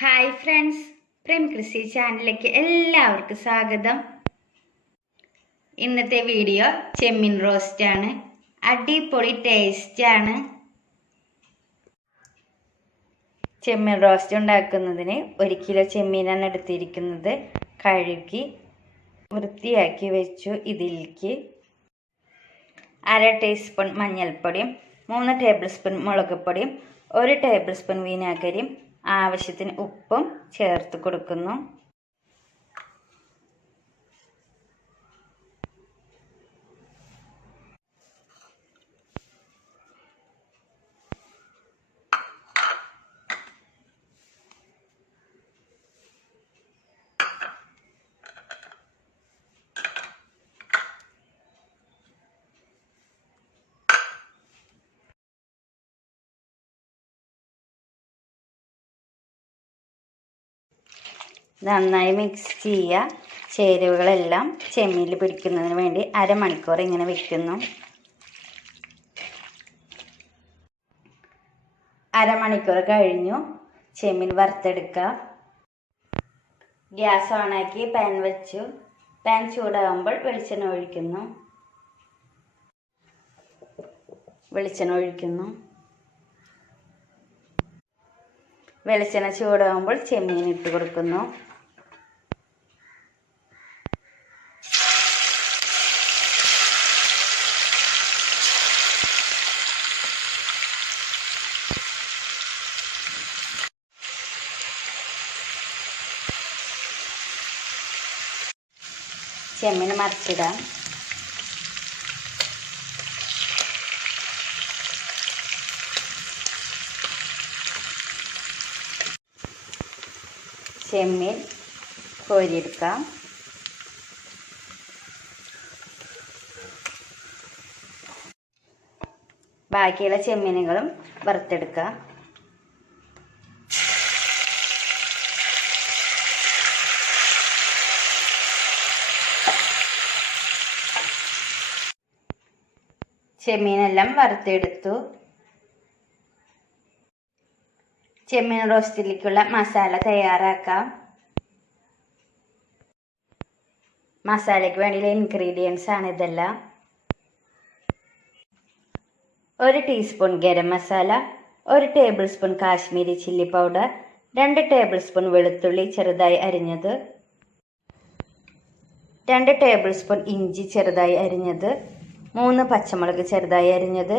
Hi friends, Prem കൃഷി ചാനലിലേക്ക് എല്ലാവർക്കും സ്വാഗതം. ഇന്നത്തെ വീഡിയോ ചെമ്മീൻ റോസ്റ്റ് ആണ്. അടിപൊളി ടേസ്റ്റ് ആണ്. ചെമ്മീൻ റോസ്റ്റ് ഉണ്ടാക്കുന്നതിന് 1 കിലോ ചെമ്മീനാണ് എടുത്തിരിക്കുന്നത്. കഴുകി വൃത്തിയാക്കി വെച്ചു. ഇതിലേക്ക് 1/2 ടീസ്പൂൺ മഞ്ഞൾപ്പൊടിയും 3 ടേബിൾ സ്പൂൺ മുളക് പൊടിയും 1 ടേബിൾ സ്പൂൺ വിനാഗിരിയും ആവശ്യത്തിന് ഉപ്പും ചേർത്ത് കൊടുക്കുന്നു. നന്നായി മിക്സ് ചെയ്യുക. ചേരുവകളെല്ലാം ചെമ്മീനിൽ പിടിക്കുന്നതിന് വേണ്ടി അരമണിക്കൂർ ഇങ്ങനെ വെക്കുന്നു. അരമണിക്കൂർ കഴിഞ്ഞു. ചെമ്മീൻ വറുത്തെടുക്കുക. ഗ്യാസ് ഓണാക്കി പാൻ വെച്ചു. പാൻ ചൂടാകുമ്പോൾ വെളിച്ചെണ്ണ ഒഴിക്കുന്നു. വെളിച്ചെണ്ണ ചൂടാകുമ്പോൾ ചെമ്മീൻ ഇട്ട് കൊടുക്കുന്നു. ചെമ്മീൻ മറിച്ചിടാം. ചെമ്മീൻ കോരിയെടുക്കാം. ബാക്കിയുള്ള ചെമ്മീനുകളും വറുത്തെടുക്കാം. ചെമ്മീനെല്ലാം വറുത്തെടുത്തു. ചെമ്മീൻ റോസ്റ്റിലേക്കുള്ള മസാല തയ്യാറാക്കാം. മസാലയ്ക്ക് വേണ്ടിയുള്ള ഇൻഗ്രീഡിയൻസ് ആണ് ഇതെല്ലാം. 1 teaspoon garam masala, 1 table spoon Kashmiri chilli powder, 2 table spoon വെളുത്തുള്ളി ചെറുതായി അരിഞ്ഞത്, 2 ടേബിൾ സ്പൂൺ ഇഞ്ചി ചെറുതായി അരിഞ്ഞത്, 3 പച്ചമുളക് ചെറുതായി അരിഞ്ഞത്,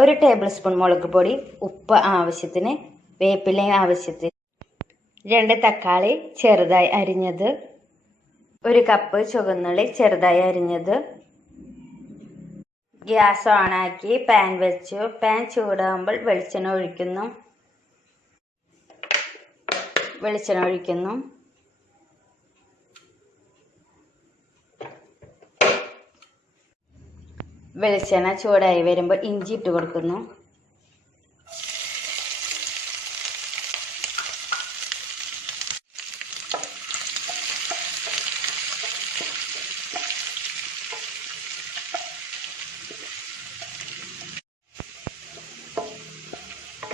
1 ടേബിൾ സ്പൂൺ മുളക് പൊടി, ഉപ്പ് ആവശ്യത്തിന്, വേപ്പില ആവശ്യത്തിന്, 2 തക്കാളി ചെറുതായി അരിഞ്ഞത്, 1 കപ്പ് ചുവന്നുള്ളി ചെറുതായി അരിഞ്ഞത്. ഗ്യാസ് ഓണാക്കി പാൻ വെച്ചു. പാൻ ചൂടാകുമ്പോൾ വെളിച്ചെണ്ണ ഒഴിക്കുന്നു. വെളിച്ചെണ്ണ ചൂടായി വരുമ്പോൾ ഇഞ്ചി ഇട്ട് കൊടുക്കുന്നു.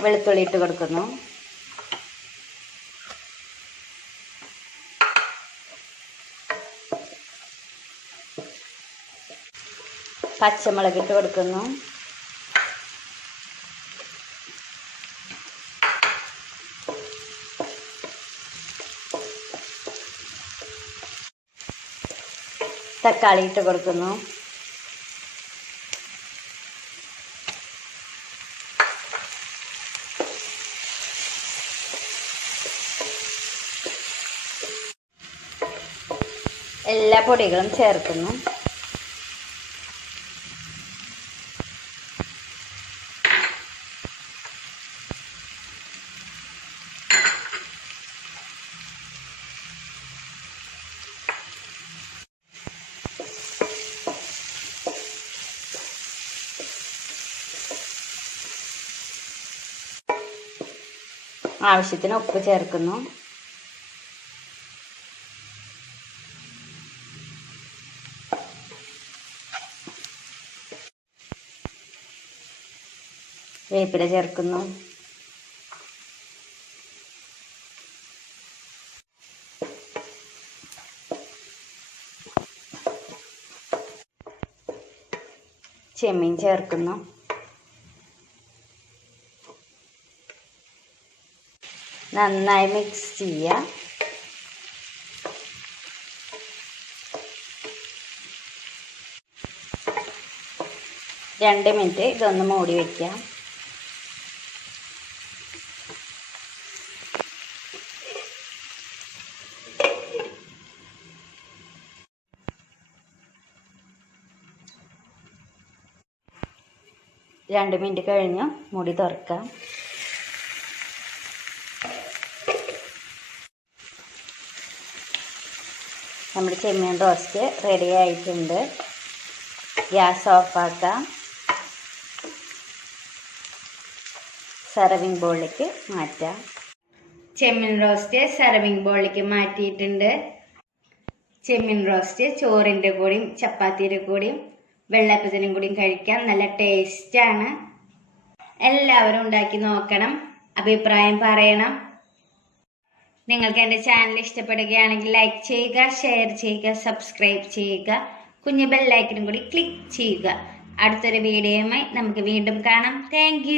വെളുത്തുള്ളി ഇട്ട് കൊടുക്കുന്നു. പച്ചമുളക് ഇട്ട് കൊടുക്കുന്നു. തക്കാളി ഇട്ട് കൊടുക്കുന്നു. എല്ലാ പൊടികളും ചേർക്കുന്നു. ആവശ്യത്തിന് ഉപ്പ് ചേർക്കുന്നു. വേപ്പില ചേർക്കുന്നു. ചെമ്മീൻ ചേർക്കുന്നു. നന്നായി മിക്സ് ചെയ്യുക. രണ്ട് മിനിറ്റ് ഇതൊന്ന് മൂടി വയ്ക്കാം. രണ്ട് മിനിറ്റ് കഴിഞ്ഞു മൂടി തുറക്കാം. നമ്മുടെ ചെമ്മീൻ റോസ്റ്റ് റെഡി ആയിട്ടുണ്ട്. ഗ്യാസ് ഓഫാക്കാം. സർവിങ് ബോളിലേക്ക് മാറ്റാം. ചെമ്മീൻ റോസ്റ്റ് സർവിങ് ബോളിലേക്ക് മാറ്റിയിട്ടുണ്ട്. ചെമ്മീൻ റോസ്റ്റ് ചോറിൻ്റെ കൂടെയും ചപ്പാത്തിയുടെ കൂടെയും വെള്ളപ്പത്തിനും കൂടിയും കഴിക്കാൻ നല്ല ടേസ്റ്റാണ്. എല്ലാവരും ഉണ്ടാക്കി നോക്കണം, അഭിപ്രായം പറയണം. നിങ്ങൾക്ക് എൻ്റെ ചാനൽ ഇഷ്ടപ്പെടുകയാണെങ്കിൽ ലൈക്ക് ചെയ്യുക, ഷെയർ ചെയ്യുക, സബ്സ്ക്രൈബ് ചെയ്യുക, കുഞ്ഞു ബെല്ലൈക്കനും കൂടി ക്ലിക്ക് ചെയ്യുക. അടുത്തൊരു വീഡിയോയുമായി നമുക്ക് വീണ്ടും കാണാം. താങ്ക്